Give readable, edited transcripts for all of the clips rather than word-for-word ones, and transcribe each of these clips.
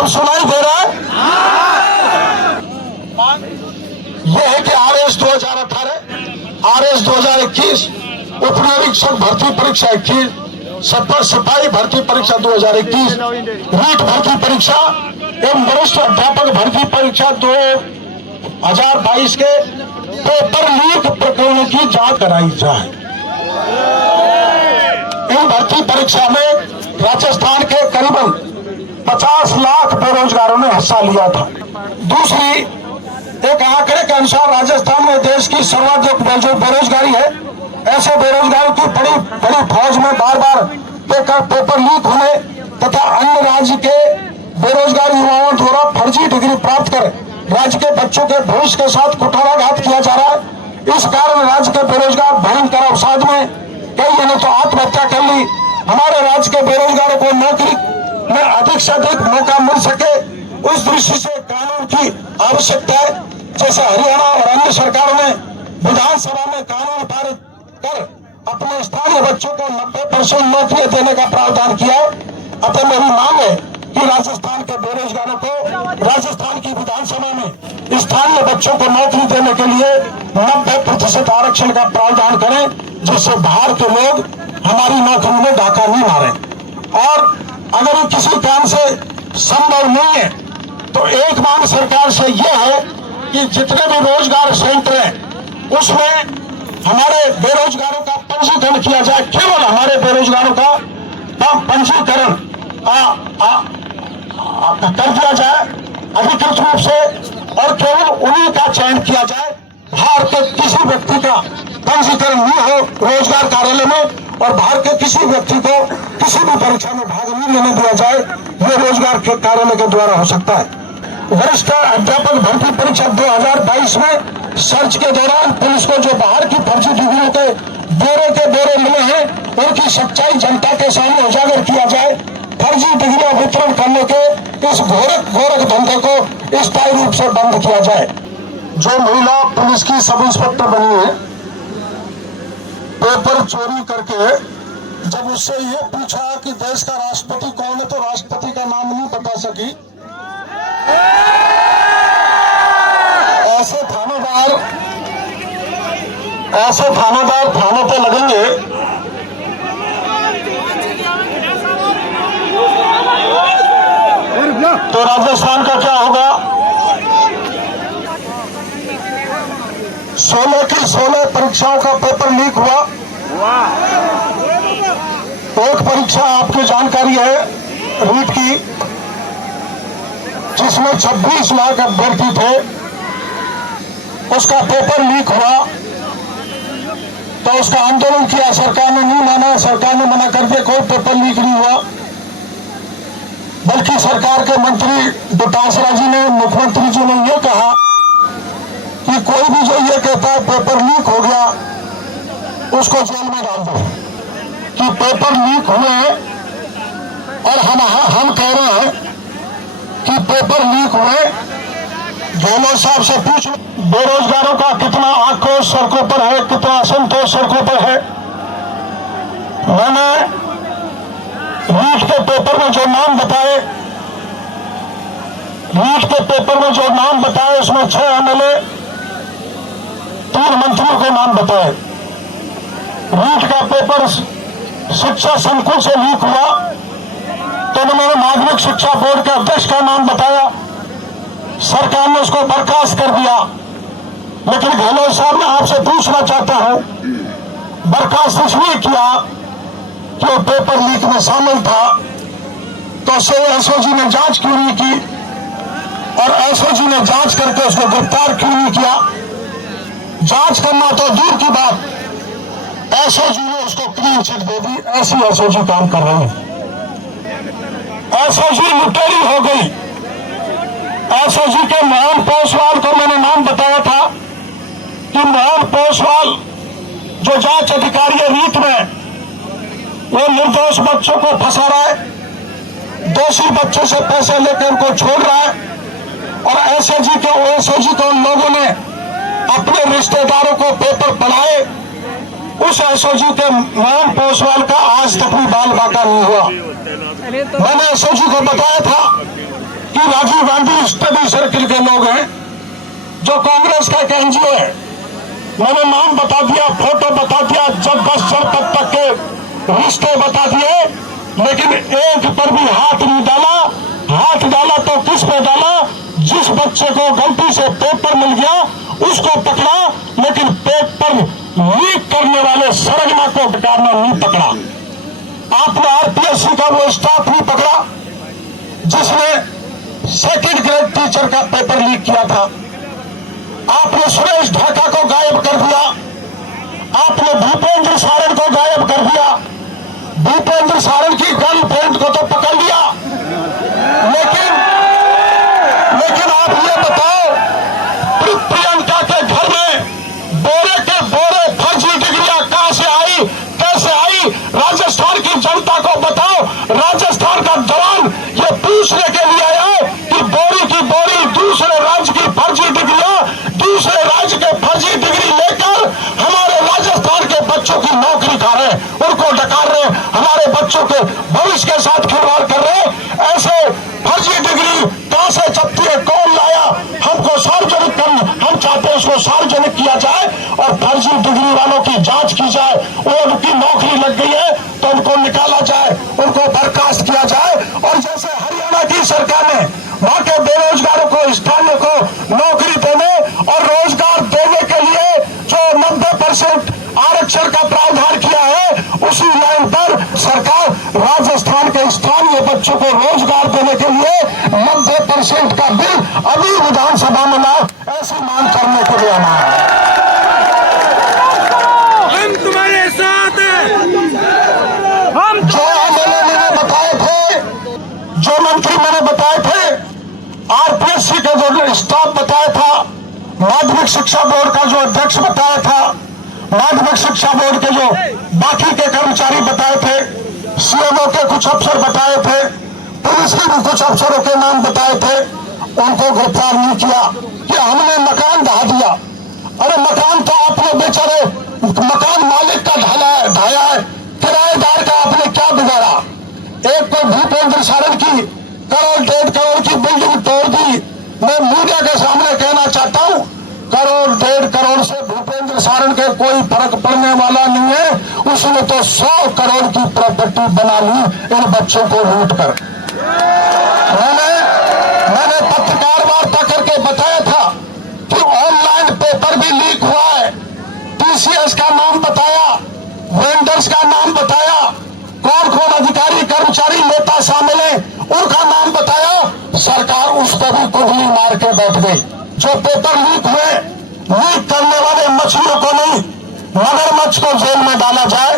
अब सुनाई दे रहा है? यह है कि RS 2018, RS 2021, उपनिरीक्षक भर्ती परीक्षा 21, सिपाही भर्ती परीक्षा 2021, रीट भर्ती परीक्षा एवं वरिष्ठ अध्यापक भर्ती परीक्षा 2022 के पेपर लीक प्रकरणों की जांच कराई जाए। इन भर्ती परीक्षा में राजस्थान के करीबन 50 लाख बेरोजगारों ने हिस्सा लिया था। दूसरी, एक आंकड़े के अनुसार राजस्थान में देश की सर्वाधिक बेरोजगारी है। ऐसे बेरोजगारों की बड़ी फौज में बार बार पेपर लीक होने तथा अन्य राज्य के बेरोजगार युवाओं द्वारा फर्जी डिग्री प्राप्त कर राज्य के बच्चों के भविष्य के साथ कुठाराघात किया जा रहा है। इस कारण राज्य के बेरोजगार भयंकर अवसाद में, कई ने तो आत्महत्या कर ली। हमारे राज्य के बेरोजगारों को नौकरी में अधिक से अधिक मौका मिल सके, उस दृष्टि से कानून की आवश्यकता है। जैसे हरियाणा और अन्य सरकारों ने विधानसभा में कानून पारित कर अपने स्थानीय बच्चों को 90% नौकरी देने का प्रावधान किया है। अतः मेरी मांग है कि राजस्थान के बेरोजगारों को राजस्थान की विधानसभा में स्थानीय बच्चों को नौकरी देने के लिए 90% आरक्षण का प्रावधान करें, जिससे बाहर के लोग हमारी नौकरी में डाका नहीं मारे। और अगर ये किसी कारण से संभव नहीं है तो एक मांग सरकार से यह है कि जितने भी रोजगार सेंटर हैं उसमें हमारे बेरोजगारों का पंजीकरण किया जाए। केवल हमारे बेरोजगारों का पंजीकरण कर दिया जाए अधिकृत रूप से, और केवल उन्हीं का चयन किया जाए। बाहर के किसी व्यक्ति का पंजीकरण नहीं हो रोजगार कार्यालय में, और बाहर के किसी व्यक्ति को किसी भी परीक्षा में भाग नहीं लेने दिया जाए। यह रोजगार के कार्यालय के द्वारा हो सकता है। वरिष्ठ अध्यापक भर्ती परीक्षा 2022 में सर्च के दौरान पुलिस को जो बाहर की फर्जी डिग्रियों के ब्यौरे मिले हैं, उनकी सच्चाई जनता के सामने उजागर किया जाए। फर्जी डिग्रियां वितरण करने के इस घोरक धंधे को स्थायी रूप से बंद किया जाए। जो महिला पुलिस की सब इंस्पेक्टर बनी है, पेपर चोरी करके जब उससे ये पूछा कि देश का राष्ट्रपति कौन है, तो राष्ट्रपति का नाम नहीं बता सकी। ऐसे थानेदार थाने पे लगेंगे तो राजस्थान का क्या होगा? 16 की 16 परीक्षाओं का पेपर लीक हुआ। एक परीक्षा आपकी जानकारी है रीट की, जिसमें 26 लाख अभ्यर्थी थे, उसका पेपर लीक हुआ। तो उसका आंदोलन किया, सरकार ने नहीं माना, सरकार ने मना कर दिया, कोई पेपर लीक नहीं हुआ। बल्कि सरकार के मंत्री डोटासरा जी ने, मुख्यमंत्री जी ने यह कहा कि कोई भी जो ये कहता है पेपर लीक हो गया उसको जेल में डाल दो। कि पेपर लीक हुए और हम कह रहे हैं कि पेपर लीक हुए। गहलोत साहब से पूछ, बेरोजगारों का कितना आक्रोश सड़कों पर है, कितना असंतोष सड़कों पर है। मैंने रीट के पेपर में जो नाम बताए, उसमें 6 MLA, 3 मंत्रियों के नाम बताए। रीट का पेपर शिक्षा संकुल से लीक हुआ तो उन्होंने माध्यमिक शिक्षा बोर्ड के अध्यक्ष का नाम बताया, सरकार ने उसको बर्खास्त कर दिया। लेकिन गहलोत साहब, मैं आपसे पूछना चाहता हूं, बर्खास्त इसलिए किया कि वो पेपर लीक में शामिल था, तो SOG ने जांच क्यों नहीं की? और SOG ने जांच करके उसको गिरफ्तार क्यों नहीं किया? जांच करना तो दूर की बात, SOG ने उसको क्लीन चिट दे दी। ऐसी SOG काम कर रहे हैं। SOG लुटेरी हो गई। SOG के मोहन पोसवाल को मैंने नाम बताया था कि मोहन पोसवाल जो जांच अधिकारी है रीट में, वो निर्दोष बच्चों को फंसा रहा है, दोषी बच्चों से पैसे लेकर उनको छोड़ रहा है। और SOG को उन लोगों ने अपने रिश्तेदारों को पेपर पढ़ाए। उस SOG के मोहन पोसवाल का आज तक भी बाल बाका नहीं हुआ। मैंने SOG को बताया था कि कि राजीव गांधी स्टडी सर्किल के लोग हैं, जो कांग्रेस का एक एनजीओ है। मैंने नाम बता दिया, फोटो बता दिया, जब 10 जनपद तक के रिश्ते बता दिए, लेकिन एक पर भी हाथ नहीं डाला। हाथ डाला तो किस पे डाला? जिस बच्चे को गलती से पेपर मिल गया उसको पकड़ा, लेकिन पेपर लीक करने वाले सरगना को सरकार ने नहीं पकड़ा। आपने आरपीएससी का वो स्टाफ नहीं पकड़ा जिसने सेकंड ग्रेड टीचर का पेपर लीक किया था। आपने सुरेश ढाका को गायब कर दिया। आपने भूपेंद्र सारण को गायब कर दिया। भूपेंद्र सारण की गर्लफ्रेंड को तो पकड़ लिया, लेकिन आप ये बताओ, प्रियंका के घर में बोरे के बोरे फर्जी डिग्रियां कहां से आई, कैसे आई? राजस्थान की जनता को बताओ। राजस्थान का जवान ये पूछने के लिए आया कि बोरी की बोरी दूसरे राज्य की फर्जी डिग्रियां, दूसरे राज्य के फर्जी डिग्री लेकर हमारे राजस्थान के बच्चों की नौकरी खा रहे, उनको डकार रहे, हमारे बच्चों के भविष्य के साथ खिलवाड़ कर रहे। ऐसे फर्जी डिग्री कहां से छपती है, कौन लाया? हमको सार्वजनिक करना, हम चाहते हैं उसको सार्वजनिक किया जाए और फर्जी डिग्री वालों की जांच की जाए। वो उनकी नौकरी लग गई है तो उनको निकाला जाए, उनको बर्खास्त किया जाए। और जैसे हरियाणा की सरकार ने वहां के बेरोजगारों को, स्थानीय को नौकरी देने और रोजगार देने के लिए जो 90% आरक्षण का प्रावधान किया है, उसी लाइन पर सरकार राजस्थान के स्थानीय बच्चों को रोजगार देने के लिए 90% का बिल अभी विधानसभा में लाए, ऐसी मांग करने के लिए आना है। हम तुम्हारे साथ हैं। हम जो एमएलए मैंने बताए थे, जो मंत्री मैंने बताए थे, आरपीएससी का जो स्टाफ बताया था, माध्यमिक शिक्षा बोर्ड का जो अध्यक्ष बताया था, माध्यमिक शिक्षा बोर्ड के जो बाकी के कर्मचारी बताए थे, सीएमओ के कुछ अफसर बताए थे, पुलिस के भी कुछ अफसरों के नाम बताए थे, उनको गिरफ्तार नहीं किया कि हमने मकान ढहा दिया। अरे मकान तो आपने बेचारे मकान मालिक का ढाया है, किराएदार का आपने क्या बिगाड़ा? एक कोई भूपेंद्र सारण की 1.5 करोड़ की बिल्डिंग तोड़ दी। मैं मीडिया के सामने कहना चाहता हूं, 1.5 करोड़ से भूपेंद्र सारण के कोई फर्क पड़ने वाला नहीं है। उसने तो 100 करोड़ की प्रॉपर्टी बना ली इन बच्चों को लूट कर। मैंने पत्रकार वार्ता करके बताया था कि ऑनलाइन पेपर भी लीक हुआ है। टीसीएस का नाम बताया, वेंडर्स का नाम बताया, कौन कौन अधिकारी कर्मचारी नेता शामिल है उनका नाम बताया। सरकार उस पर भी कुंडली मार के बैठ गई। जो पेपर लीक हुए, लीक करने वाले मछलियों को नहीं, मगरमच्छ को जेल में डाला जाए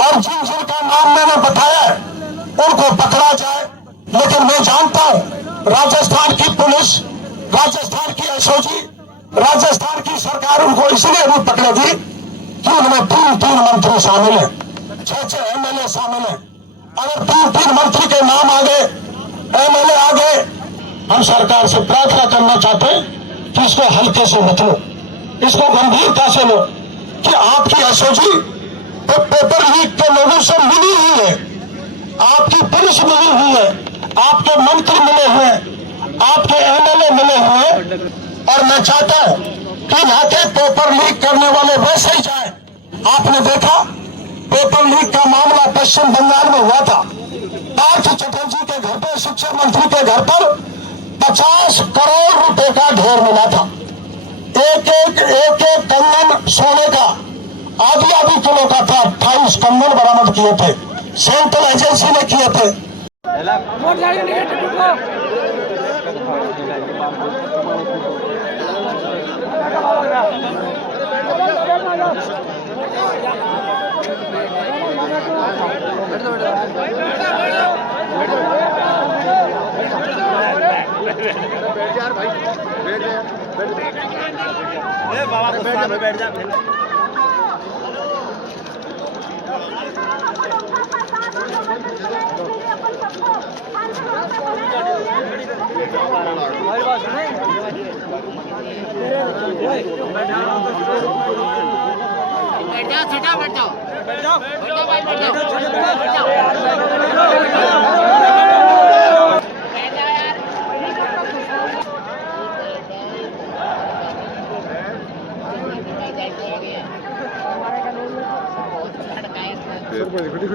और जिन जिनका नाम मैंने बताया है उनको पकड़ा जाए। लेकिन मैं जानता हूं राजस्थान की पुलिस, राजस्थान की एसओजी, राजस्थान की सरकार उनको इसलिए भी पकड़ेगी कि उनमें 3 मंत्री शामिल है, 6 एमएलए शामिल है। अगर 3 मंत्री के नाम आ गए, एमएलए आ गए, हम सरकार से प्रार्थना करना चाहते हैं कि इसको हल्के से मत लो, इसको गंभीरता से लो कि आपकी एसओजी पेपर लीक के लोगों से मिली हुई है, आपकी पुलिस मिली हुई है, आपके मंत्री मिले हुए हैं, आपके एमएलए मिले हुए हैं। और मैं चाहता हूं कि यहाँ के पेपर लीक करने वाले वैसे ही जाए। आपने देखा पेपर लीक का मामला पश्चिम बंगाल में हुआ था। पार्थ चटर्जी के घर पर, शिक्षा मंत्री के घर पर 50 करोड़ रुपए का ढेर मिला था। एक कंगन सोने का आधी किलो का था। 28 कंगन बरामद किए थे, सेंट्रल एजेंसी ने किए थे। बैठ जा। बैठ जाओ। फिर